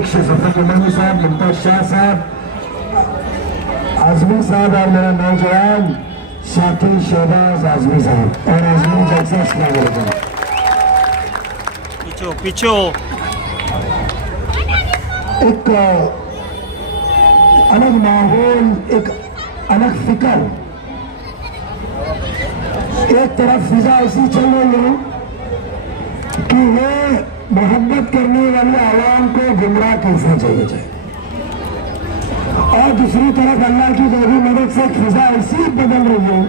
अध्यक्ष जफर इमामी साहब, मुमताज शाह साहब, आजमी साहब और मेरा नौजवान साथी शहबाज आजमी साहब और आजमी जलसा शुरू पीछो एक अलग माहौल, एक अलग फिक्र। एक तरफ फिजा ऐसी चल रही है कि ये मोहब्बत करने वाले आवाम को गुमराह कैसे चले जाए, और दूसरी तरफ अल्लाह की गहरी मदद से फिजा ऐसी बदल रही है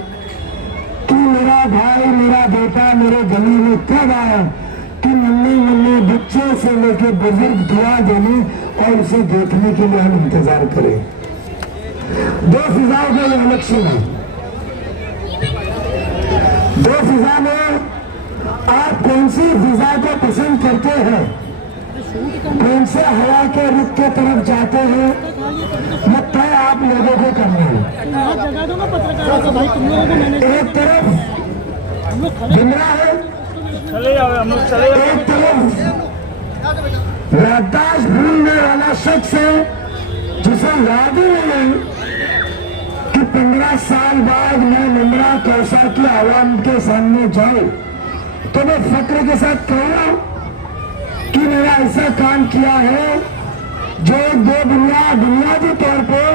कि मेरा भाई, मेरा बेटा मेरे गली में कब आया कि नन्हे बच्चे से लेकर बुजुर्ग दुआ देने और उसे देखने के लिए हम इंतजार करें। दो फिजाओं का ये इलेक्शन है। दो फिजा में आप कौन सी फिजा को पसंद करते हैं? कौन से हवा के रुख के तरफ जाते हैं, यह तय आप लोगों को करना है। एक तरफ गुमराह है, एक तरफ याददाश्त भूलने वाला शख्स है जिसे याद ही नहीं कि 15 साल बाद मैं मुमरा कौसा की आवाम के सामने जाऊं तो मैं फक्र के साथ कहूंगा कि मैंने ऐसा काम किया है जो दो बुनियादी तौर पर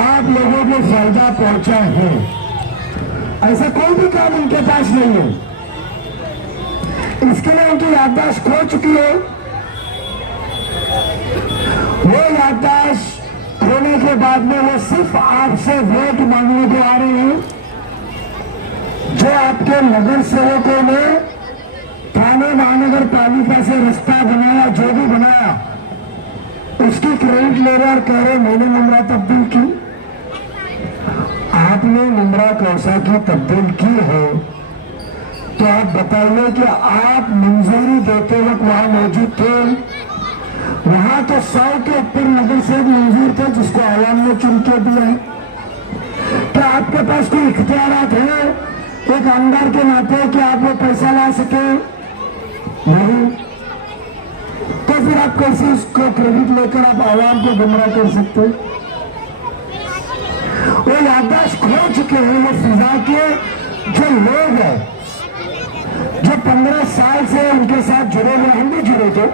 आप लोगों को फायदा पहुंचा है। ऐसा कोई भी काम उनके पास नहीं है। इसके लिए उनकी याददाश्त खो चुकी है। वो याददाश्त खोने के बाद में वो सिर्फ आपसे वोट मांगने को आ रहे हैं। जो आपके नगर सेवकों ने थाने महानगर पालिका से रास्ता बनाया, जो भी बनाया, उसकी क्रेडिट ले रहे और कह रहे मैंने मुमरा तब्दील की। आपने मुमरा कौसा की तब्दील की है तो आप बताइए कि आप मंजूरी देते वक्त वहां मौजूद थे? वहां तो 100 के ऊपर नगर सेवक मंजूर थे जिसको आवाम ने चुन के दिया है। क्या आपके पास कोई इख्तियारात है एक आमदार के नाते कि आप वो पैसा ला सके? नहीं। तो फिर आप कैसे उसको क्रेडिट लेकर आप आवाम को गुमराह कर सकते? वो याददाश्त खो चुके हैं वो फिजा के जो लोग हैं, जो 15 साल से उनके साथ जुड़े हुए, हम भी जुड़े थे।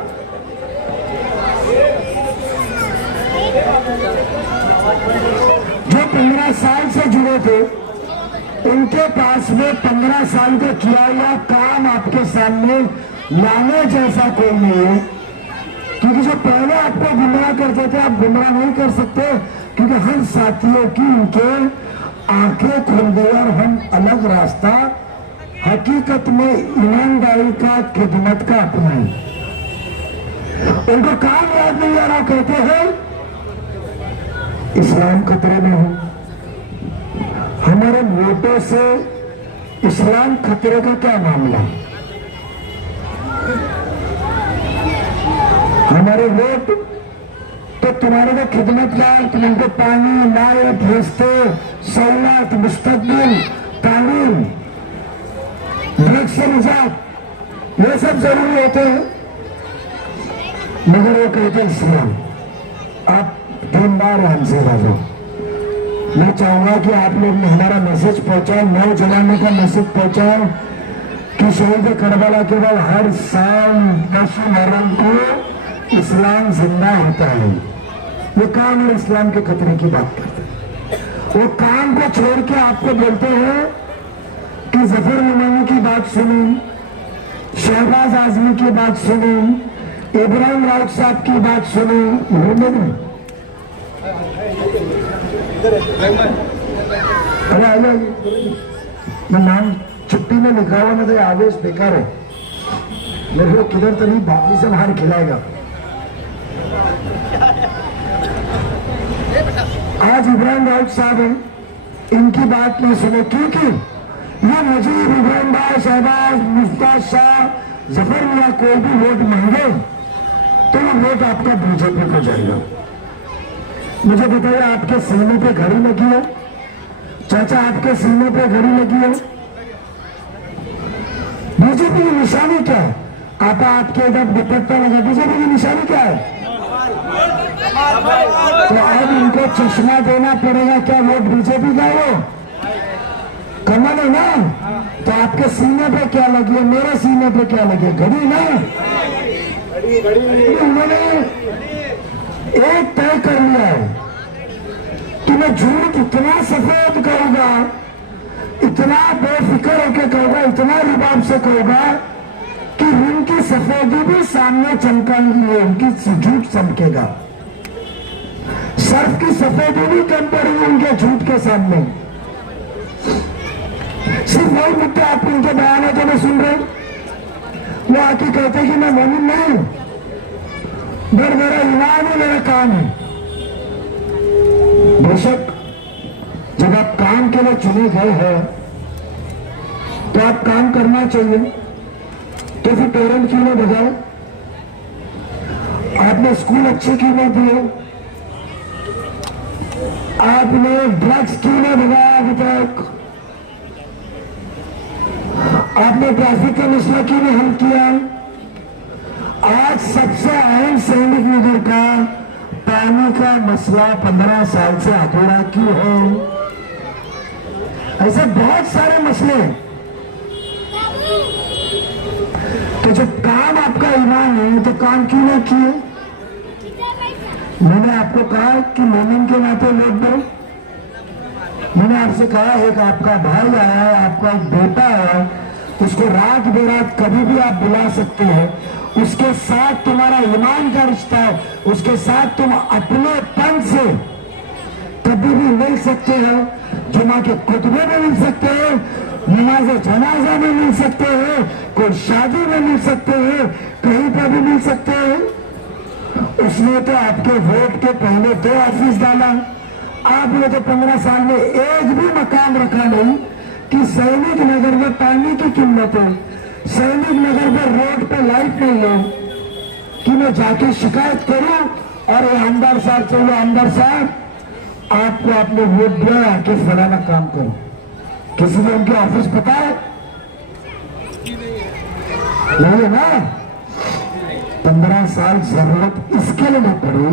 जो 15 साल से जुड़े थे उनके पास में 15 साल का किया हुआ काम आपके सामने लाने जैसा कोई नहीं है। क्योंकि जो पहले आपको गुमराह करते थे आप गुमराह नहीं कर सकते, क्योंकि हर साथियों की उनके आंखें खुल गई और हम अलग रास्ता हकीकत में ईमानदारी का, खिदमत का अपनाएं। उनको काम याद नहीं आ रहा, कहते हैं इस्लाम खतरे में हो। हमारे वोटों से इस्लाम खतरे का क्या मामला? हमारे वोट तो तुम्हारे को खिदमत लायक, तुमको पानी, लाइट, रास्ते, सहूलत, मुस्तकबिल, तालीम, ड्रग्स से निजात, ये सब जरूरी होते हैं। मगर वो कहते हैं इस्लाम। आप 3 बार हमसे बाजो। मैं चाहूंगा कि आप लोग ने हमारा मैसेज पहुंचाओ, 9 जुलाई का मैसेज पहुंचाओ कि शहीद करबला के बाद हर साल 10 मुहर्रम को इस्लाम जिंदा होता है। वो काम और इस्लाम के खतरे की बात करते हैं। वो काम को छोड़ के आपको बोलते हैं कि जफर इमामी की बात सुनी, शहबाज आजमी की बात सुनी, इब्राहिम राउत साहब की बात सुनी। अरे मैं नाम छुट्टी में लिखा हुआ, मतलब आदेश बेकार है। मेरे को किधर तो नहीं, बाकी से बाहर खिलाएगा। आज इब्राहिम राउत साहब हैं, इनकी बात नहीं सुने, क्योंकि ये मुजीब, इब्राहिम भाई, शहबाज, मुमताज शाह, जफर मियां कोई भी वोट मांगे तो वो वोट आपका बीजेपी को जाएगा। मुझे बताइए, आपके सीने पे घड़ी लगी है? चाचा, आपके सीने पे घड़ी लगी है? बीजेपी की निशानी क्या है? आपके इधर दुपट्टा लगा, बीजेपी की निशानी क्या है? तो अब इनको चश्मा देना पड़ेगा क्या? वोट बीजेपी का वो कमल है ना, तो आपके सीने पे क्या लगी है, मेरे सीने पे क्या लगी है? घड़ी ना। उन्होंने एक तय कर लिया है कि मैं झूठ इतना सफेद कहूंगा, इतना बेफिक्र होकर कहूंगा, इतना रुबाब से कहूंगा कि उनकी सफेदी भी सामने चमकाएंगी, उनकी झूठ चमकेगा। सर्फ की सफेदी भी कम पड़ेगी उनके झूठ के सामने। सिर्फ वही मुद्दे आप उनके बयान है जो मैं सुन रहे, वो आके कहते कि मैं मोमिन नहीं हूं, मेरा ईमान है, मेरा काम है। बेशक जब आप काम के लिए चुने गए हैं तो आप काम करना चाहिए, तो फिर पेरेंट क्यों नहीं भगाए? आपने स्कूल अच्छे क्यों नहीं दिए? आपने ड्रग्स क्यों नहीं भगाया अभी तक? आपने ट्रैफिक का मसला क्यों नहीं हल किया? आज सबसे अहम सैनिक नगर का पानी का मसला 15 साल से अधूरा क्यों है? ऐसे बहुत सारे मसले। तो जब काम आपका ईमान है तो काम क्यों नहीं किए? मैंने आपको कहा कि मोमिन के नाते वोट दो। मैंने आपसे कहा है कि आपका भाई आया है, आपका एक बेटा है, उसको रात बेरात कभी भी आप बुला सकते हैं, उसके साथ तुम्हारा ईमान का रिश्ता है, उसके साथ तुम अपने पन से कभी भी मिल सकते हो, जुमा के खुतबे में मिल सकते हो, नमाज जनाजा में मिल सकते हो, कोई शादी में मिल सकते हो, कहीं पर भी मिल सकते हो। उसने तो आपके वोट के पहले 2 ऑफिस डाला, आपने तो 15 साल में एक भी मकान रखा नहीं कि सैनिक नगर में पानी की कीमत है, सैनिक नगर में रोड पे लाइट नहीं है, कि मैं जाके शिकायत करूं और ये आमदार साहब चाहिए, आमदार साहब आपको आपने वोट दिया, आके फलाना काम करो। किसी ने उनके ऑफिस पता है? नहीं है ना। 15 साल जरूरत इसके लिए नहीं पड़ी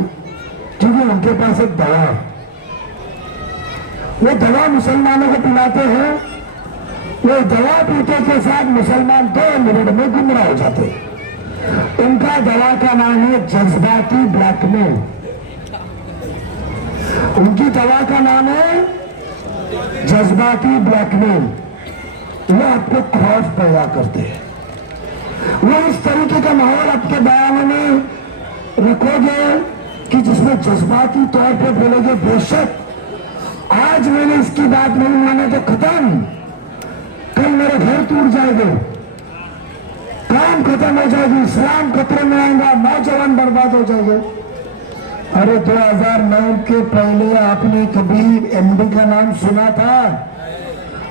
क्योंकि उनके पास एक दवा है, वो दवा मुसलमानों को पिलाते हैं, वो दवा पीते के साथ मुसलमान 2 मिनट में गुमराह हो जाते हैं। उनका दवा का नाम है जज्बाती ब्लैकमेल। उनकी दवा का नाम है जज्बाती ब्लैकमेल। वो आपको खौफ पैदा करते हैं, वो इस तरीके का माहौल आपके बयान में रखोगे कि जिसमें जज्बाती तौर पर बोलोगे बेशक आज मैंने इसकी बात नहीं माने तो खत्म, कल मेरे घर टूट जाएंगे, काम खत्म हो जाएगी, इस्लाम खतरे में आएगा, नौजवान बर्बाद हो जाएंगे। अरे 2009 के पहले आपने कभी एमडी का नाम सुना था?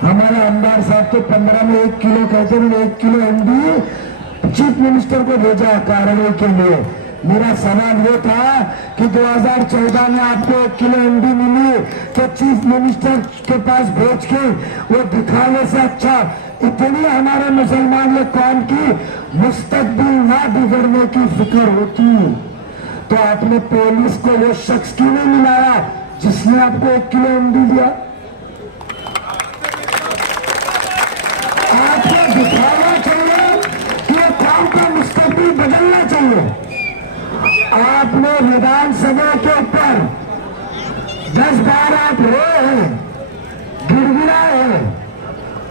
हमारे आमदार साहब तो 15 में 1 किलो कहते हैं, 1 किलो एमडी चीफ मिनिस्टर को भेजा कार्रवाई के लिए। मेरा सवाल ये था कि 2014 में आपको 1 किलो एमडी मिली तो चीफ मिनिस्टर के पास भेज के वो दिखाने से अच्छा इतनी हमारे मुसलमान लोग कौम की मुस्तकबिल ना बिगड़ने की फिक्र होती तो आपने पुलिस को वो शख्स क्यों नहीं मिलाया जिसने आपको 1 किलो एमडी दिया? आपको दिखाना चाहिए कि ये कौम का मुस्तकबिल बदलना चाहिए। आपने विधानसभा के ऊपर 10 बार आप रोए हैं, गिड़गिड़ाए हैं,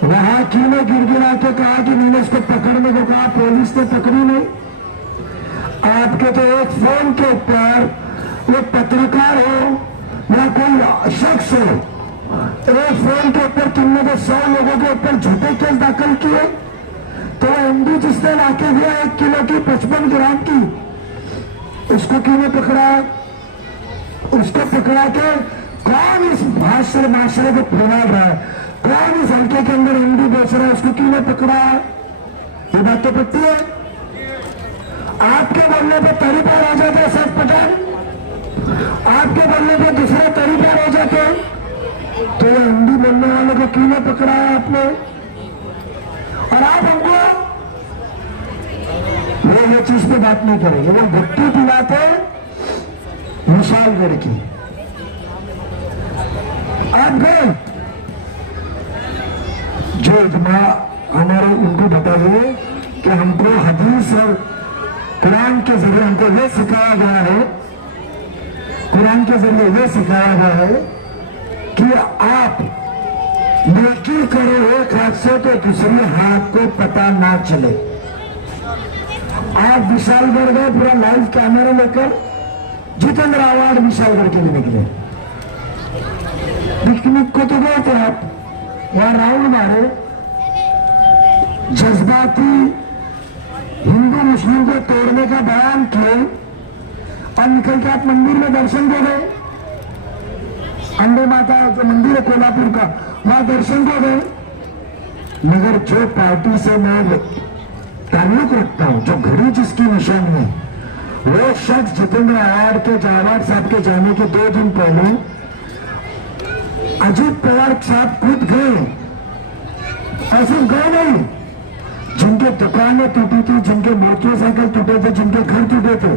वहां क्यों ने गिड़गिड़ा के कहा कि मैंने इसको पकड़ने को कहा, पुलिस ने पकड़ी नहीं? आपके तो एक फोन के ऊपर वो पत्रकार हो या कोई शख्स हो, एक फोन के ऊपर तुमने तो 100 लोगों के ऊपर झूठे केस दाखिल किए। तो एमडी जिसने लाके दिया 1 किलो की 55 ग्राम की, उसको क्यों नहीं पकड़ा? उसको पकड़ा के कौन इस माशरे को फैला रहा है, कौन इस हल्के के अंदर एमडी बेच रहा है, उसको क्यों नहीं पकड़ा? ये बात तो पड़ती है। आपके बोलने पे तरीपार हो जाते सैफ पठान, आपके बोलने पे दूसरे तरीपार हो जाते, तो ये एमडी बोलने वाले को क्यों नहीं पकड़ा है आपने? और आप हमको वो चीज पे बात नहीं करेंगे। वो भट्टी पिलाते विशालगढ़ की। आप गए जो इजमा हमारे उनको बताइए कि हमको हदीस और कुरान के जरिए हमको ये सिखाया गया है, कुरान के जरिए ये सिखाया गया है कि आप नेकी करो एक हाथ से तो दूसरे हाथ को पता ना चले। आप विशालगढ़ गए पूरा लाइव कैमरा लेकर, जितेंद्र अवार्ड विशालगढ़ के लिए निकले। पिकनिक को तो गए थे आप, वहां राउंड मारे, जज्बाती हिंदू मुस्लिम को तोड़ने का बयान किए और निकल के आप मंदिर में दर्शन को गए। अंबे माता जो मंदिर है कोल्हापुर का, वहां दर्शन को गए। मगर जो पार्टी से मैं ताल्लुक रखता हूं, जो घड़ी जिसकी निशानी है, वो शख्स जितेंद्र अवार्ड के जावाद साहब के जाने के 2 दिन पहले अजीत पवार साहब खुद गए, और सिर्फ गए नहीं, जिनके दुकानें टूटी थी, जिनके मोटरसाइकिल टूटे थे, जिनके घर टूटे थे,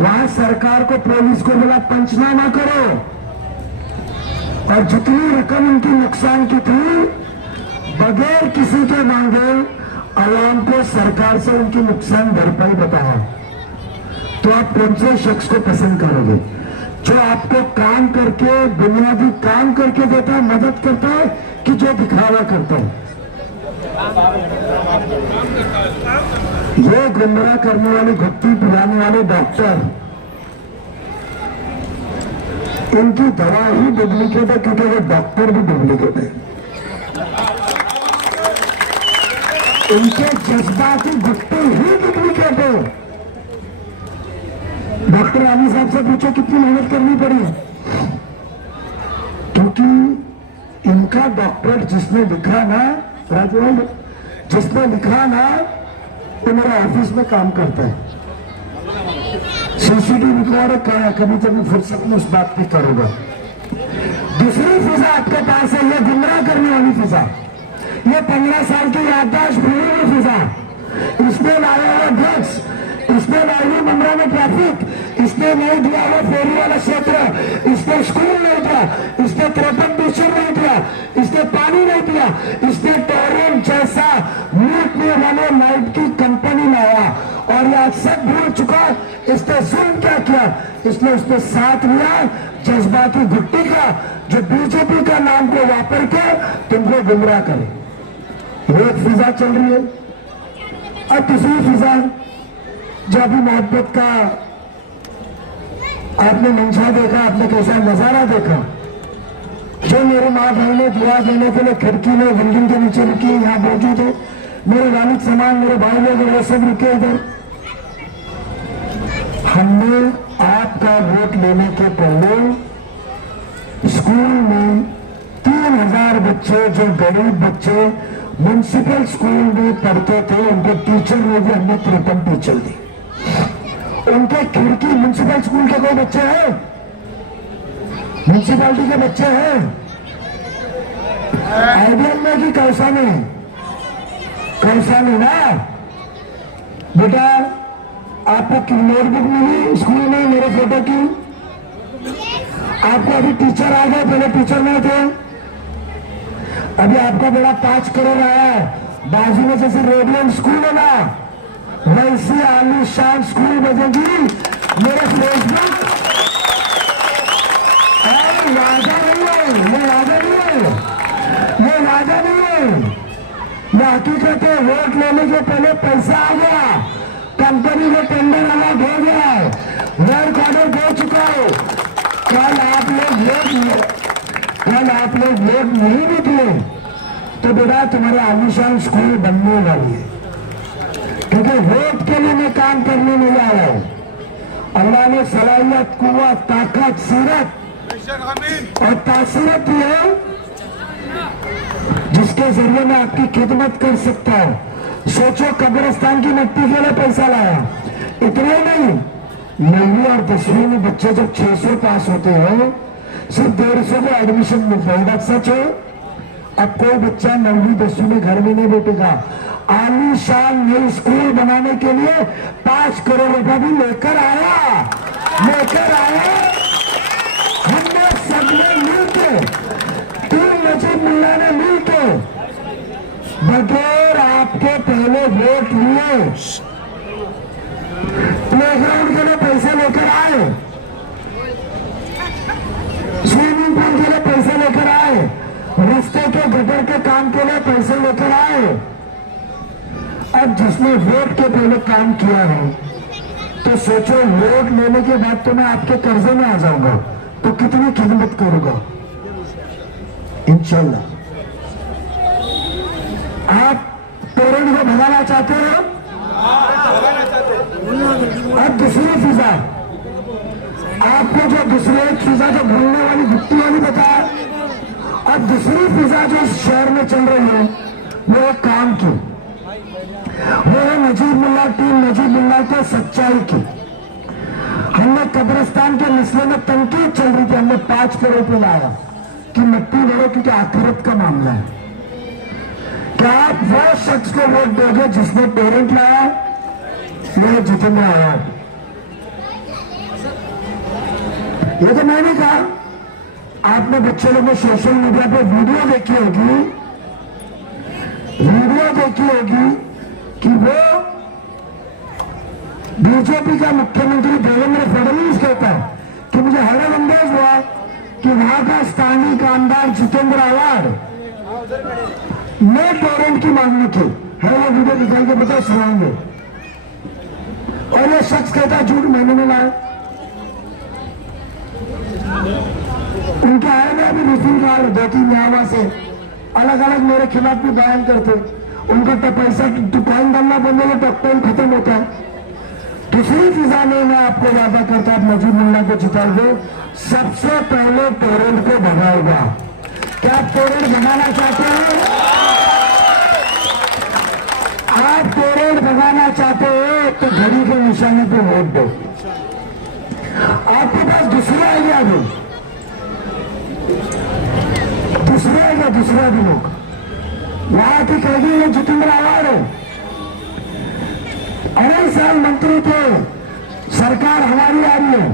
वहां सरकार को पुलिस को बोला पंचनामा करो, और जितनी रकम उनकी नुकसान की थी बगैर किसी के मांगे आवाम को सरकार से उनकी नुकसान भरपाई बताया। तो आप कौन से शख्स को पसंद करोगे जो आपको काम करके, बुनियादी काम करके देता है, मदद करता है, कि जो दिखावा करता है? ये गुमराह करने वाले, घुट्टी पिलाने वाले डॉक्टर, इनकी दवा ही डुप्लीकेट है, क्योंकि वो डॉक्टर भी डुप्लीकेट है। इनके जज्बाती गुट्टी ही डुप्लीकेट है। डॉक्टर आली साहब से पूछो कितनी मेहनत करनी पड़ी है, क्योंकि इनका डॉक्टर जिसने लिखा ना, राजवाल जिसने लिखा ना, वो मेरा ऑफिस में काम करता है। सीसीटीवी रिकॉर्ड है, कभी कभी फुर्सत में उस बात की करूंगा। दूसरी फिजा आपके पास है, ये गुमराह करने वाली फिजा, ये 15 साल की याददाश्त भूली हुई फिजा। इसने लाया हुआ ड्रग्स, इसने लाई हुई ममरा में ट्रैफिक, इसने नहीं दिया हुआ फेरी वाला क्षेत्र, इसने स्कूल नहीं दिया, इसने 53 टीचर नहीं दिया, इसने पानी नहीं दिया, इसने टोरियम जैसा लूटने वाले लाइट की कंपनी लाया, और यह सब भूल चुका। इसने जुल्म क्या किया? इसने उसने साथ लिया जज्बाती गुट्टी का, जो बीजेपी का नाम को वापर के तुमको गुमराह करे। एक फिजा चल रही है, और दूसरी फिजा जो अभी मोहब्बत का आपने मंशा देखा, आपने कैसा नजारा देखा, जो मेरे माँ बहने दुआ देने के लिए खिड़की में बिल्डिंग के नीचे रुकी, यहाँ मौजूद है, मेरे वालिद समान मेरे भाई लोग, वो सब रुके इधर। हमने आपका वोट लेने के पहले स्कूल में 3000 बच्चे, जो गरीब बच्चे म्यूनिसिपल स्कूल में पढ़ते थे, उनको टीचर ने भी हमने 53 टीचर दी। उनके खिड़की, म्यूनिसिपल स्कूल के कोई बच्चे हैं? म्यूनिसिपैलिटी के बच्चे हैं? आईडीएम में कि कौसा में? कौसा में ना बेटा, आपको नोटबुक मिली स्कूल में मेरे फोटो की? आपको अभी टीचर आ गए, पहले टीचर नहीं थे। अभी आपका बेटा 5 करोड़ आया है, बाजू में जैसे रेडियम स्कूल है ना, वैसी आलीशान स्कूल बजेगी मेरे फेसबुक। वादा नहीं है, ये वादा नहीं है, ये वादा नहीं है, ये हकीकत है। वोट लेने के पहले पैसा आ गया, कंपनी को टेंडर अलग हो गया है, वर्क ऑर्डर दे चुका है। कल आप लोग वोट नहीं भी दिए तो बेटा तुम्हारे आलीशान स्कूल बनने वाली है, क्योंकि वोट के लिए मैं काम करने नहीं आया हूं। अल्लाह ने सलाहियत, कुव्वत, ताकत, सीरत और तासीरत दी है, जिसके जरिए मैं आपकी खिदमत कर सकता हूं। सोचो, कब्रिस्तान की मिट्टी के लिए पैसा लाया, इतना ही नहीं, 9वीं और 10वीं में बच्चे जब 600 पास होते हैं, सिर्फ 150 को एडमिशन मिलता है। बात सच है? अब कोई बच्चा 9वीं 10वीं में घर में नहीं बैठेगा। आलीशान नई स्कूल बनाने के लिए 5 करोड़ रुपया भी लेकर आया। हमने मिलके, टीम नजीब मुल्ला ने मिलके बगैर आपके पहले वोट लिए प्लेग्राउंड के लिए पैसे लेकर आए, स्विमिंग पूल के लिए पैसे लेकर आए, रास्ते के गटर के काम के लिए पैसे लेकर आए। अब जिसने वोट के पहले काम किया है तो सोचो वोट लेने के बाद तो मैं आपके कर्जे में आ जाऊंगा तो कितनी खिदमत करूंगा इंशाल्लाह। आप पेरेंट को भगाना चाहते हो? अब दूसरी फिजा, आपको जो दूसरी एक फिजा जो घूमने वाली गुट्टी वाली बताया, अब दूसरी फिजा जो इस शहर में चल रही है वो एक काम की, वो है नजीब मुल्ला, टीम नजीब मुल्ला के सच्चाई की। हमने कब्रिस्तान के मसले में तनकीद चल रही थी, हमने 5 करोड़ रुपये लाया कि मिट्टी भरो क्योंकि आखिरत का मामला है। क्या आप वो शख्स को वोट दोगे जिसने पेरेंट लाया? मेरे जितेंद्र आवाड। ये तो मैंने कहा, आपने बच्चे लोगों को सोशल मीडिया पे वीडियो देखी होगी कि वो बीजेपी का मुख्यमंत्री देवेंद्र फडणवीस कहता है कि मुझे हैरानंदाज हुआ कि वहां का स्थानीय कामदार जितेंद्र आवाड ने पेरेंट की मांगनी की है। वो वीडियो निकाल के बताओ, सुनाएंगे। और ये शख्स कहता है झूठ मैंने नहीं लाया। उनके आए में अभी रिफिल कार्ड 2-3 न्यायावा से अलग अलग मेरे खिलाफ भी बयान करते। उनका तो पैसा दुकान डालना बंद हो तो टॉकटाइम खत्म होता है। दूसरी फिजा में मैं आपको वादा करता हूं, नजीब मुल्ला को जिताओगे, सबसे पहले पेरेंट को भगाएगा। क्या आप पेरेंट भगाना चाहते हैं? आप पेरेंट भगाना चाहते हो तो घड़ी के निशाने पे वोट दो। आपके पास दूसरा आइडिया दो, दूसरा भी लोग वहां की कैदी में जितेंद्र आवाड है, 2.5 साल मंत्री थे, सरकार हमारी आ रही है,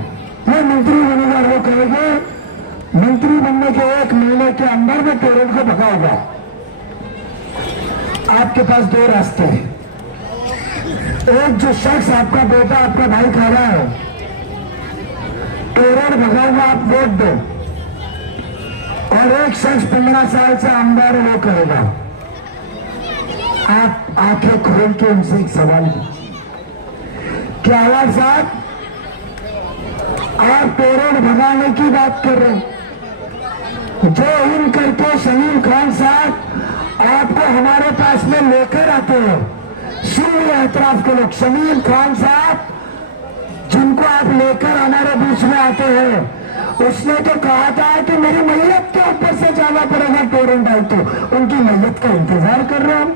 वो मंत्री बनेगा, वो कहेंगे मंत्री बनने के 1 महीने के अंदर में पेरेंट को भगाएगा। आपके पास 2 रास्ते हैं। एक जो शख्स आपका बेटा आपका भाई खा रहा है, पेरेंट भगाऊंगा आप वोट दो, और एक शख्स 15 साल से आमदार वो करेगा। आप आंखें खोल के उनसे एक सवाल पूछिए, क्या आवाज साहब आप पेरेंट भगाने की बात कर रहे हैं? जो इन करके शमीम खान साहब आपको हमारे पास में लेकर आते हैं, सुन्नी एतराफ के लोग, शमीम खान साहब जिनको आप लेकर हमारे बीच में आते हैं, उसने तो कहा था कि मेरी मैयत के ऊपर से जाना पड़ेगा पेरेंट आई तो उनकी मैयत का इंतजार कर रहे हम।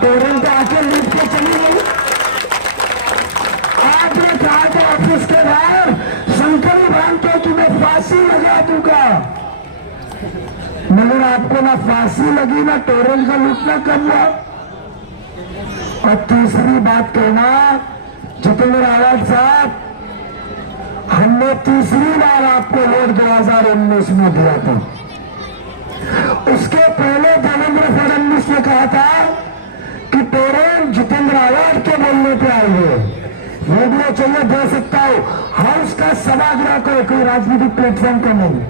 पेरेंट आके लीड के चली गई। आपने कहा था ऑफिस के बाहर शंकरी बांध के कि मैं फांसी लगा दूंगा, मगर आपको ना फांसी लगी ना पेरेंट का लूटना कम हुआ। और तीसरी बात कहना, जितेंद्र आवाड साहब, हमने तीसरी बार आपको वोट 2019 में दिया था। उसके पहले देवेंद्र फडणवीस ने कहा था कि पेरेंट जितेंद्र आवाड के बोलने पे आएंगे। वीडियो चाहिए दे सकता हूं, हाउस का सभागृह को, कोई राजनीतिक प्लेटफॉर्म का नहीं।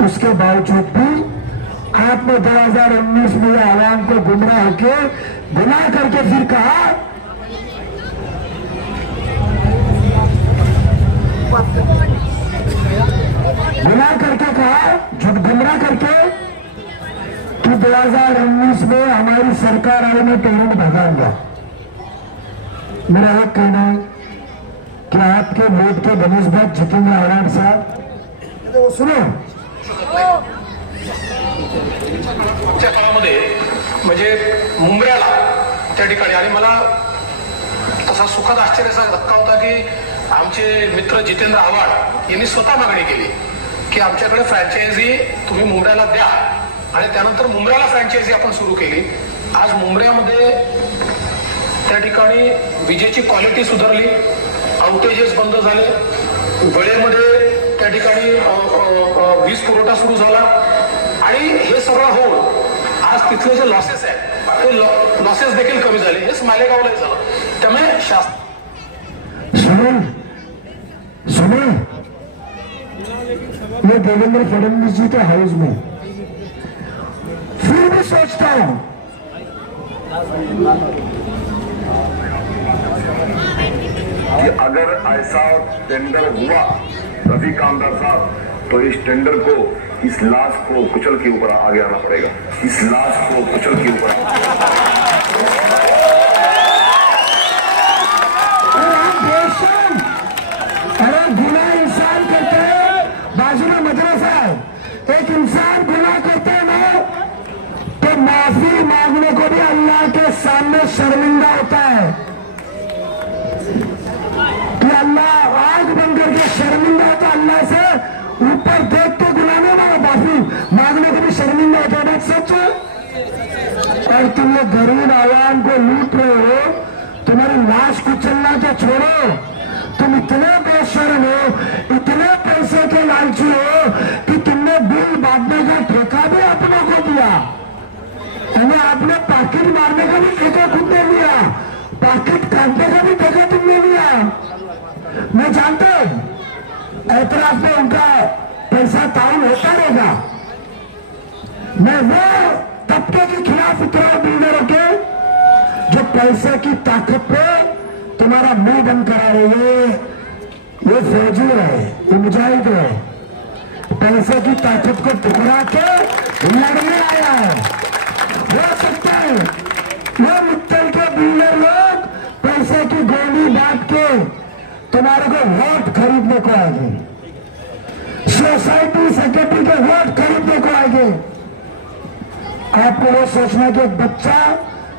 उसके बावजूद भी आपने 2019 में आवाम को गुमराह होके गुनाह करके फिर कहा गुमराह करके कि 2019 में हमारी सरकार आई, मैं पेरेंट भगाऊंगा। मेरा एक कहना है कि आपके वोट के बनिस्बत जितेंद्र आवाड साहब सुनो, त्या काळामध्ये म्हणजे मुंबऱ्याला त्या ठिकाणी, आणि मला तसा सुखद आश्चर्याचा धक्का होता की आमचे मित्र जितेंद्र आव्हाड यांनी स्वतः मागणी केली की आमच्याकडे फ्रँचायझी तुम्ही मुंबऱ्याला द्या, आणि त्यानंतर मुंबऱ्याला फ्रँचायझी आपण सुरू केली। आज मुंबऱ्यामध्ये त्या ठिकाणी विजेची क्वालिटी सुधारली, आउटेजेस बंद झाले, वेळेमध्ये त्या त्या ठिकाणी वीज पुरवठा सुरू झाला आणि हे सगळं होऊन आज तिथले जे लॉसेस आहेत ते लॉसेस देखील कमी झाले. हेच मालेगावला झालं. त्यामुळे सुनो, ये देवेंद्र फडणवीस जी के हाउस में फिर भी सोचता हूं कि अगर ऐसा टेंडर हुआ रफी कामदार साहब, तो इस टेंडर को, इस लाश को कुचल के ऊपर आगे आना पड़ेगा. इस लाश को कुचल के ऊपर अरे गुना इंसान करते हैं, बाजू में मदरसा है, एक इंसान गुनाह करते हैं ना तो माफी मांगने को भी अल्लाह के सामने शर्मिंदा होता है कि अल्लाह आग बंद करके शर्मिंदा होता है. अल्लाह से ऊपर देख के गुनाह नहीं मांगा, माफी मांगने को भी शर्मिंदा होता है. बात सच है. और तुम लोग गरीब आवाम को लूट रहे हो, तुम्हारी लाश कुचलना तो छोड़ो, तुम इतने बेशर्म हो, इतने पैसे के लालची हो कि तुमने बिल बांटने का ठेका भी अपनों को दिया. आपने पॉकेट मारने का भी ठेका खुद ने लिया, पॉकेट काटने का भी ठेका तुमने लिया. मैं जानता हूं एतराफ में उनका पैसा ताउन होता रहेगा. मैं वो तबके के खिलाफ उतरा बिल्डरों के जो पैसे की ताकत पे तुम्हारा मुंह बंद करा रहे हैं. ये फौजी है, ये मुजाहिद है, पैसे की ताकत को टुकरा के लड़ने आया है. हो सकता है वो मित्तल के बिल्डर लोग पैसे की गोली बांट के तुम्हारे को वोट खरीदने को आएंगे, सोसाइटी सेक्रेटरी के वोट खरीदने को आएंगे. आपको वो सोचना कि एक बच्चा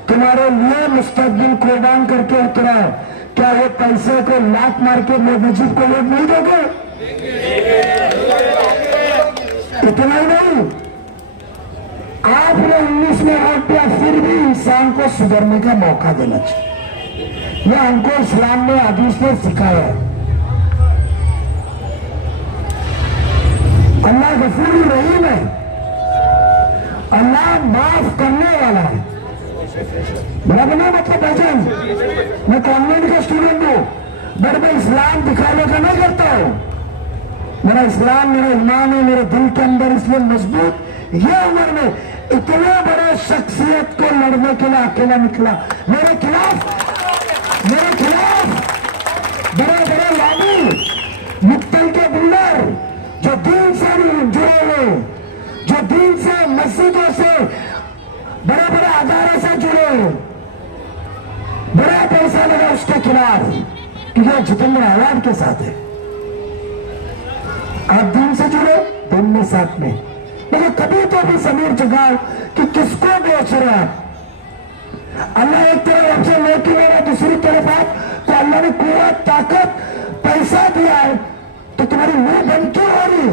तुम्हारे लिए मुस्तकबिल कुर्बान करके उतरा, क्या वो पैसे को लात मार के मस्जिद को वोट नहीं दोगे? इतना ही नहीं, आपने 19 में वोट दिया, फिर भी इंसान को सुधरने का मौका देना चाहिए. यह हमको इस्लाम में हदीस ने सिखाया है. अल्लाह गफूर रहीम है, अल्लाह माफ करने वाला है. बराबर नहीं मतलब भाईजान, मैं कॉन्वेंट का स्टूडेंट हूं, बट मैं इस्लाम दिखाने का नहीं करता हूं. मेरा इस्लाम, मेरा ईमान है मेरे दिल के अंदर, इसलिए मजबूत. ये उम्र में इतने बड़े शख्सियत को लड़ने के लिए अकेला निकला. मेरे खिलाफ बड़े बड़े लाभी मुक्तल के बिल्डर जो दीन से जुड़े हुए, जो दीन से, मस्जिदों से, बड़े बड़े अदारे से जुड़े, बड़ा पैसा लगा उसके खिलाफ, क्योंकि जितेंद्र आवाड के साथ है. आप दीन से जुड़े, दिन में साथ में, लेकिन कभी तो भी समीर जगाओ कि किसको बेच रहे हैं. अल्लाह एक तरफ आपसे लेके मेरा, दूसरी तरफ आप, तो अल्लाह ने कुव्वत, ताकत, पैसा दिया है, तो तुम्हारी मुंह बंद क्यों हो रही?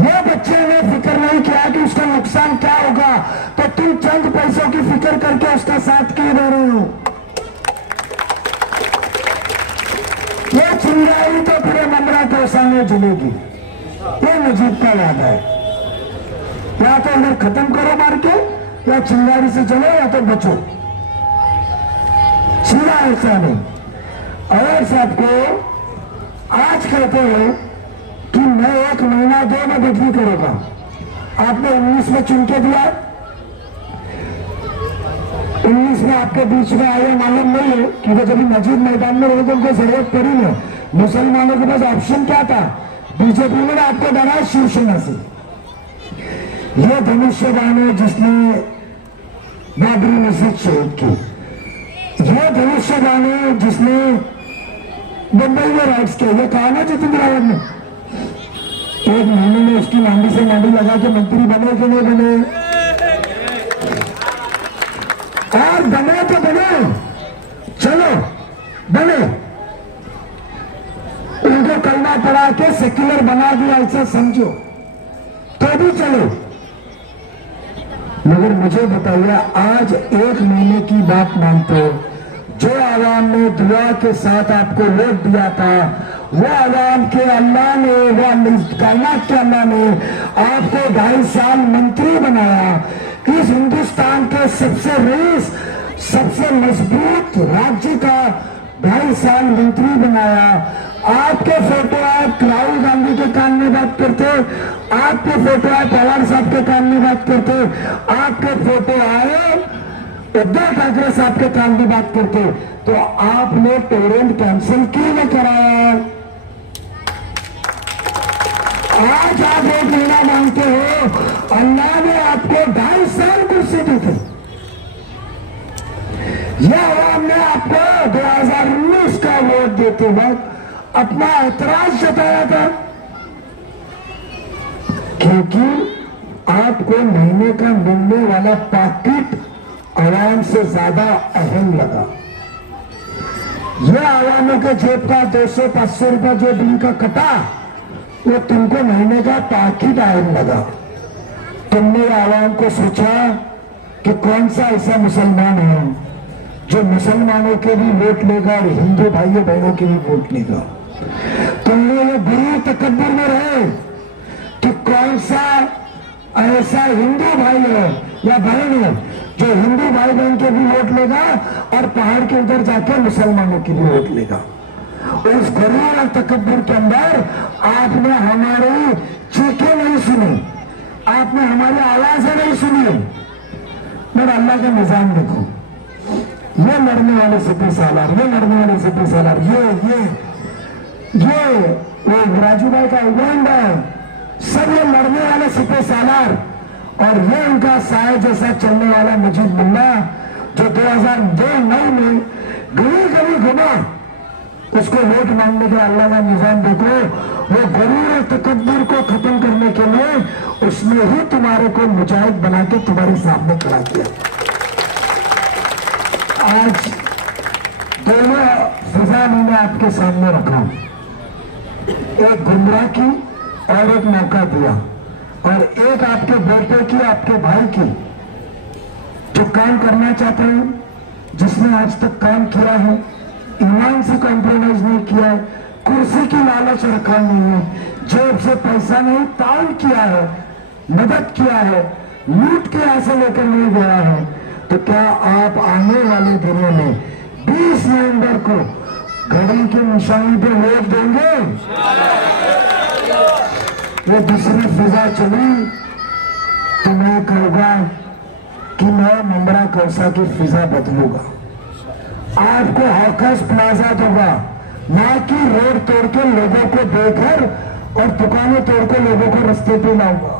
ये बच्चे ने फिक्र नहीं किया कि उसका नुकसान क्या होगा, तो तुम चंद पैसों की फिक्र करके उसका साथ क्यों दे रहे हो? ये चिंगारी तो पूरे ममरा कोसा में जलेगी. ये नजीब का वादा है. या तो इधर खत्म करो मार के, या चिंगारी से चलो, या तो बचो. सीधा ऐसा नहीं. और सबको आज कहते हो कि मैं 1 महीना 2 में बदली करूंगा. आपने 19 में चुन के दिया, 19 में आपके बीच में आए मालूम नहीं है, क्योंकि जब मस्जिद मैदान में रहे तो उनको जरूरत पड़ी नहीं. मुसलमानों के पास ऑप्शन क्या था? बीजेपी ने आपको डरा शिवसेना से. ये धनुष्यबाण है जिसने बाबरी मस्जिद शहीद की. ये धनुष्यबाण है जिसने मुंबई में राइट्स किया. ये कहा ना जितेंद्र आवाड ने, 1 महीने में उसकी मांडी से मांडी लगा के मंत्री बने कि नहीं बने, और बने तो बने, चलो बने. उनको कलमा पढ़ा के सेक्युलर बना दिया ऐसा समझो तो भी चलो. मगर मुझे बताइए, आज 1 महीने की बात मानते हो? जो आवाम ने दुआ के साथ आपको वोट दिया था, वो आवाम के अल्लाह ने, वो कायनात के अल्लाह ने आपको 2.5 साल मंत्री बनाया, इस हिंदुस्तान के सबसे रईस, सबसे मजबूत राज्य का 2.5 साल मंत्री बनाया। आपके फोटो आप राहुल गांधी के कान में बात करते, आपके फोटो आप पवार साहब के कान में बात करते, आपके फोटो आए उद्धव ठाकरे साहब के कान में बात करते, तो आपने टोरेंट कैंसिल क्यों नहीं कराया? आज आप 1 महीना मांगते हो, अल्लाह ने आपको 2.5 साल कुर्सी दी थी। यह आवाम ने आपको 2019 का वोट देते वक्त अपना ऐतराज जताया था, क्योंकि आपको महीने का मिलने वाला पैकेट आवाम से ज्यादा अहम लगा। यह आवामों के जेब का 200-500 रुपया जो दिन का कटा, वो तुमको महीने का पैकेट अहम लगा। तुमने आवाम को सोचा कि कौन सा ऐसा मुसलमान है जो मुसलमानों के भी वोट लेगा और हिंदू भाइयों बहनों के भी वोट लेगा। तुमने ये गुरु तकब्बुर में रहे कि कौन सा ऐसा हिंदू भाई है या बहन है जो हिंदू भाई बहन के भी वोट लेगा और पहाड़ के उधर जाके मुसलमानों की भी वोट लेगा। उस गुरु और तकब्बुर के अंदर आपने हमारी चीखें नहीं सुनी, आपने हमारी आवाजें नहीं सुनी। मेरा अल्लाह का निजाम देखो, ये लड़ने वाले सिपह सालार, ये लड़ने वाले सिपह सालार, ये वो राजू भाई का इवेंट है, सब ये लड़ने वाले सिपह सालार, और ये उनका साय जैसा चलने वाला मजीद मुल्ला जो 2009 में गली गली घुमा, उसको वोट मांगने के अल्लाह का निजाम देखो। वो गुरूर और तकब्बुर को खत्म करने के लिए उसने ही तुम्हारे को मुजाहिद बना के तुम्हारे सामने खड़ा किया। आज दोनों सजा मैंने आपके सामने रखा, एक गुमराह की और एक मौका दिया, और एक आपके बेटे की, आपके भाई की, जो काम करना चाहते हैं, जिसने आज तक काम किया है, ईमान से कॉम्प्रोमाइज नहीं किया है, कुर्सी की लालच रखा नहीं है, जेब से पैसा नहीं ताल किया है, मदद किया है, लूट के ऐसे लेकर नहीं गया है, तो क्या आप आने वाले दिनों में 20 नवंबर को घड़ी की निशानी पे वोट देंगे? वो दूसरी फिजा चली तो मैं कहूंगा कि मैं मुमरा कौसा की फिजा बदलूंगा। आपको हॉकर्स प्लाजा दूंगा, ना कि रोड तोड़ के लोगों को देकर और दुकानें तोड़ के लोगों को रास्ते पे लाऊंगा।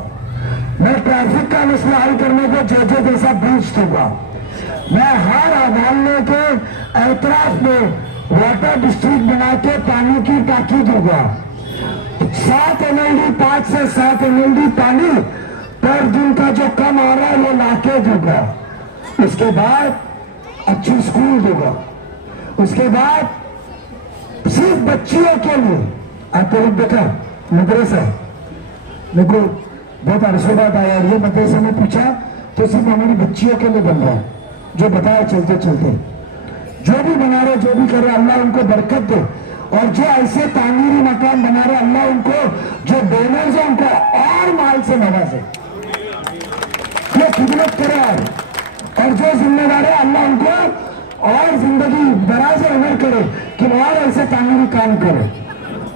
मैं ट्रैफिक का मसला हल करने को जे जैसा बीच दूंगा। मैं हर अदालने के एतराफ में वाटर डिस्ट्रिक्ट बना के पानी की टाकी दूंगा। 7 MLD 5 से 7 MLD पानी पर दिन का जो कम आ रहा है वो लाके दूंगा। उसके बाद अच्छी स्कूल दूंगा। उसके बाद सिर्फ बच्चियों के लिए, आपको लोग देखा मदरसा, मेरे को बहुत अरसों बाद आया, ये मदरसा में पूछा तो सिर्फ हमारी बच्चियों के लिए बन रहा है, जो बताया चलते चलते, जो भी बना रहे, जो भी कर रहे, अल्लाह उनको बरकत दे, और जो ऐसे तामीरी मकान बना रहे, अल्लाह उनको, जो डोनर्स है उनको और माल से नवाजे, ये खिदमत करे, और जो जिम्मेदार है अल्लाह उनको और जिंदगी दराज उम्र करे कि और ऐसे तामीरी काम करे।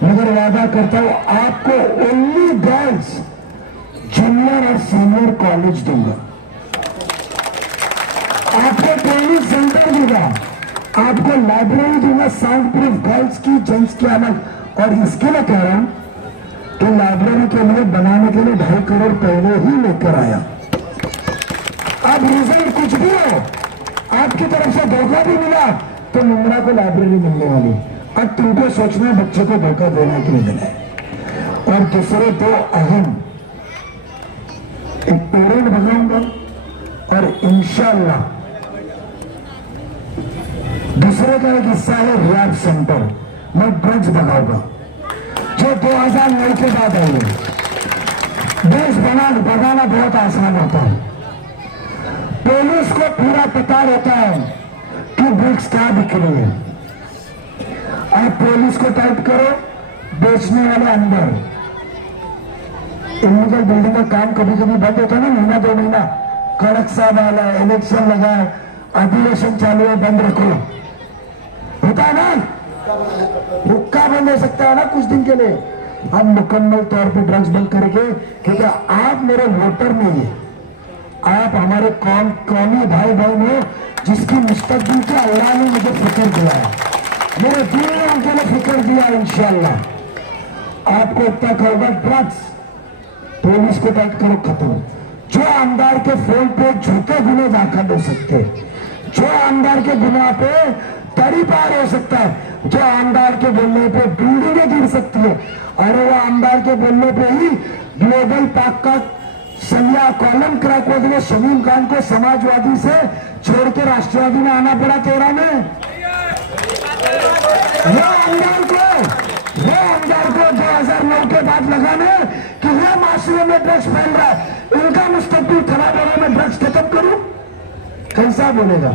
मगर वादा करता हूं आपको ओनली गर्ल्स जूनियर और सीनियर कॉलेज दूंगा, आपको ट्रेनिंग सेंटर दूंगा, आपको लाइब्रेरी दूंगा, साउंड प्रूफ गर्ल्स की जेंट्स की अलग। और इसके लिए कह रहा हूं कि लाइब्रेरी के लिए बनाने के लिए 2.5 करोड़ पहले ही लेकर आया। अब रिजल्ट कुछ भी हो, आपकी तरफ से धोखा भी मिला तो मुमरा को लाइब्रेरी मिलने वाली। अब तुमको सोचना है बच्चे को धोखा देना कि नहीं देना है। और दूसरे 2 अहम, एक पेरेंट बनाऊंगा और इंशाअल्लाह दूसरे का एक हिस्सा है रियाब सेंटर, मैं ड्रग्स बनाऊंगा जो 2009 के बाद आएंगे। देश बनाना बहुत आसान होता है, पुलिस को पूरा पता रहता है कि ड्रग्स क्या बिक रही है। आप पुलिस को टाइप करो, बेचने वाले अंदर इलीगल बिल्डिंग में काम कभी कभी बंद होता है ना, महीना 2 महीना, कड़क साहब वाला है, इलेक्शन लगा है, अधिवेशन चालू है, बंद रखो, होता है ना, हुक्का बंद हो सकता है ना कुछ दिन के लिए। हम मुकम्मल तौर पे ड्रग्स बंद करेंगे क्योंकि आप मेरे वोटर नहीं है, आप हमारे कौमी भाई बहन हो जिसकी मुस्तकबिल के अल्लाह ने मुझे फिक्र दिया है, मेरे दिल ने उनके लिए फिक्र दिया। इंशाल्लाह आपको इतना कहोगा ड्रग्स पुलिस को टाइट करो, खत्म। जो आमदार के फोन पे झूठे गुने दाखिल हो सकते, जो आमदार के गुनाह पे तरी पार हो सकता है, जो आमदार के बोलने पे बिल्डिंगें गिर सकती है, और वो आमदार के बोलने पे ही ग्लोबल पाक का सलिया कॉलम क्रैक हो गया। शमीम खान को समाजवादी से छोड़ के राष्ट्रवादी में आना पड़ा 13 में। वो आमदार को 2009 के बाद लगाने कि ये माशरे में ड्रग्स फैल रहा है, इनका मुस्तकबिल खराब होने में ड्रग्स खत्म करूं, कैसा बोलेगा?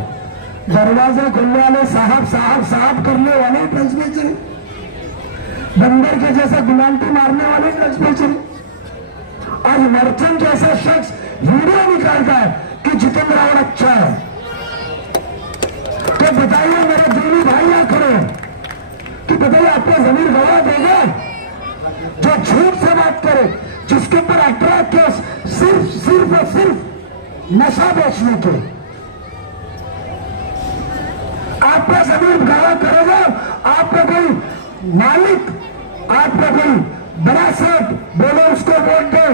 दरवाजे खुलने वाले साहब साहब साहब करने वाले ड्रग्स बेच रहे, बंदर के जैसा गुलामती मारने वाले ड्रग्स बेच रहे। आज मर्चेंट जैसा शख्स वीडियो निकालता है कि जितेंद्र रावत अच्छा है, तो बताइए मेरे दिल्ली भाई आ खड़े कि बताइए आपको जमीन गवाह देगा जो झूठ से बात करे, जिसके ऊपर 18 केस सिर्फ और सिर्फ नशा बेचने के, आपका जमीन गवाह करेगा? आपका कोई मालिक, आपका कोई बड़ा सेठ बोले उसको वोट दो,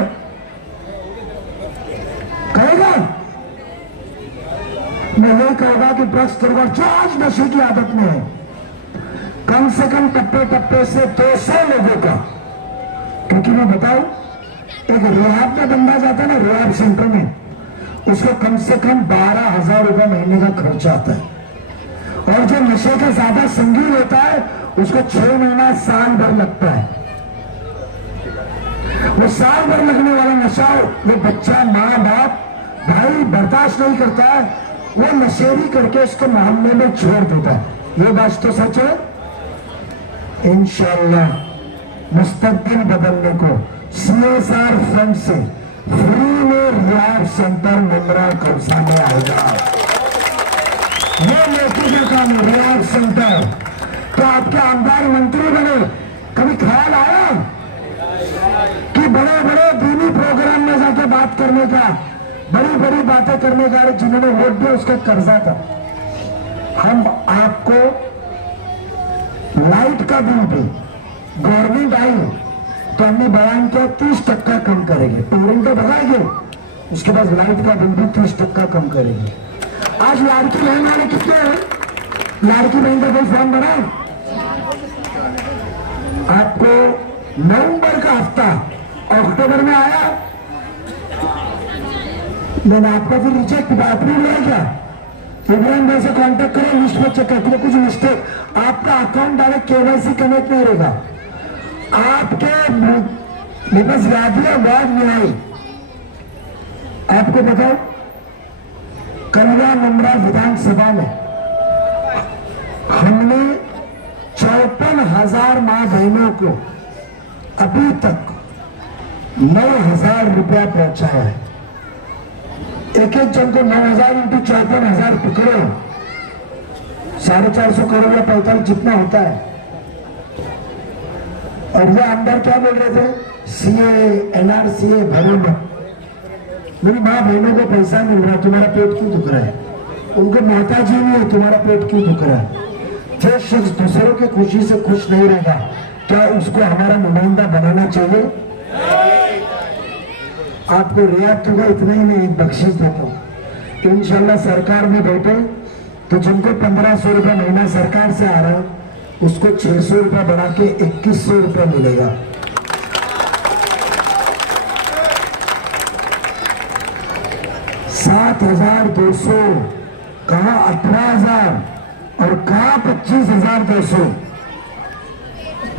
कहेगा? मैं यही कहूंगा कि ड्रग्स कारोबार जो आज नशे की आदत में है, कम से कम टप्पे टप्पे से 200 लोगों का, क्योंकि मैं बताऊं एक रिहाब में बंदा जाता है ना, रिहाब सेंटर में, उसको कम से कम 12,000 रुपए महीने का खर्चा आता है, और जो नशे का ज्यादा संगीन होता है उसको 6 महीना साल भर लगता है। वो साल भर लगने वाला नशा वो बच्चा, माँ बाप, भाई बर्दाश्त नहीं करता है, वो नशेरी करके उसको मोहल्ले में छोड़ देता है। ये बात तो सच है। इंशाल्लाह मुस्तकबिल बदलने को CSR फंड से फ्री में रिहाब सेंटर मुंब्रा खौसा में आएगा। ये मोदी का काम है, रिहाब सेंटर। तो आपके आमदार मंत्री बने, कभी ख्याल आया कि बड़े बड़े दीनी प्रोग्राम में जाके बात करने का, बड़ी बड़ी बातें करने का, जिन्होंने वोट दिया उसका कर्जा था। हम आपको लाइट का बिल भी गवर्नमेंट आई तो हमने बयान किया 30% कम करेंगे, टोरिंग तो बढ़ाएंगे, उसके बाद लाइट का बिल भी 30% कम करेंगे। आज लाड़की बहन वाले कितने हैं? लाड़की बहन का कोई फॉर्म भरा? आपको नवंबर का हफ्ता अक्टूबर में आया, मैंने आपका फिर रिजेक्ट अप्रूव लिया क्या? इब्राहिम भाई से कांटेक्ट करो, लिस्ट में चेक करके कुछ मिस्टेक, आपका अकाउंट डायरेक्ट KYC कनेक्ट नहीं रहेगा, आपके बस यादियां वाद में आई। आपको बताओ कलिया मुंब्रा विधानसभा में हमने 54,000 मां बहनों को अभी तक 9,000 रुपया पहुंचाया है। एक एक जन को 9,000 इंटू 54,000 पकड़ो, 450 करोड़ या 45 जितना होता है। और ये आमदार क्या बोल रहे थे? CA NRCA भरो मत। मेरी माँ बहनों को पैसा मिल रहा है, तुम्हारा पेट क्यों दुख रहा है? उनको मोहताजी नहीं है, तुम्हारा पेट क्यों दुख रहा है? जो शख्स दूसरों की खुशी से खुश नहीं रहेगा, क्या उसको हमारा नुमाइंदा बनाना चाहिए? आपको रियायत होगा, इतना ही नहीं, एक बख्शिश देता हूँ। इंशाल्लाह सरकार में बैठे तो जिनको 1500 रुपया महीना सरकार से आ रहा है, उसको 600 रुपया बढ़ा के 2100 रुपया मिलेगा। $7,200, कहा 18,000 और कहा 25,200,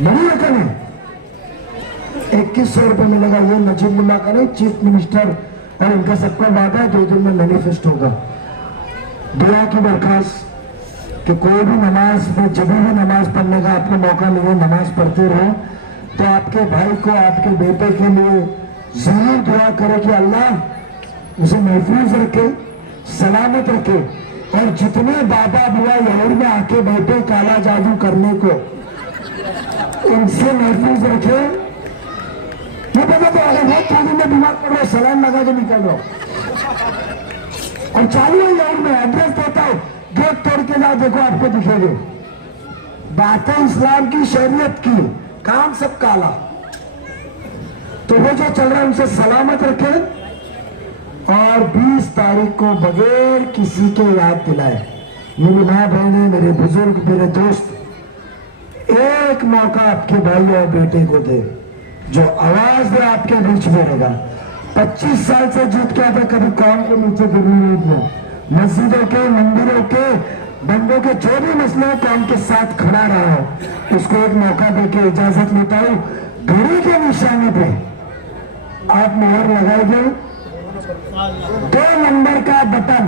बड़ी रकम है। 2100 रुपये मिलेगा। ये नजीब मुल्ला का नहीं, चीफ मिनिस्टर और इनका सबका वादा है 2 दिन में मैनिफेस्ट होगा। दुआ की दरखास्त कि कोई भी नमाज में, जब भी नमाज पढ़ने का आपको मौका मिले, नमाज पढ़ते रहो, तो आपके भाई को, आपके बेटे के लिए जरूर दुआ करें कि अल्लाह उसे महफूज रखे, सलामत रखे, और जितने बाबा बुआ लाहौर में आके बैठे काला जादू करने को, उनसे महफूज रखे। मैं पता तो अगर बहुत थोड़ी में बीमार पड़ रहा हूं, सलाम लगा के निकल रहा हूं, और चालू है लाहौर में, एड्रेस देता हूं, गेट तोड़ के जाओ, देखो आपको दिखेगा। बातें इस्लाम की, शरीयत की, काम सब काला। तो वो जो चल रहा है उनसे सलामत रखे, और 20 तारीख को बगैर किसी के याद दिलाए, मेरी माँ बहने, मेरे बुजुर्ग, मेरे दोस्त, एक मौका आपके भाई और बेटे को दे, जो आवाज दे आपके बीच में रहेगा। 25 साल से जीत के आता, कभी कौन के नीचे गिरनी नहीं दिया। मस्जिदों के, मंदिरों के, बंदों के जो भी मसले हो, कौन के साथ खड़ा रहा हो, उसको एक मौका देके इजाजत लेता हूं। घड़ी के निशाने पे आप मोहर लगाएंगे, 2 नंबर का बटन,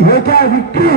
ये क्या विक्ट्री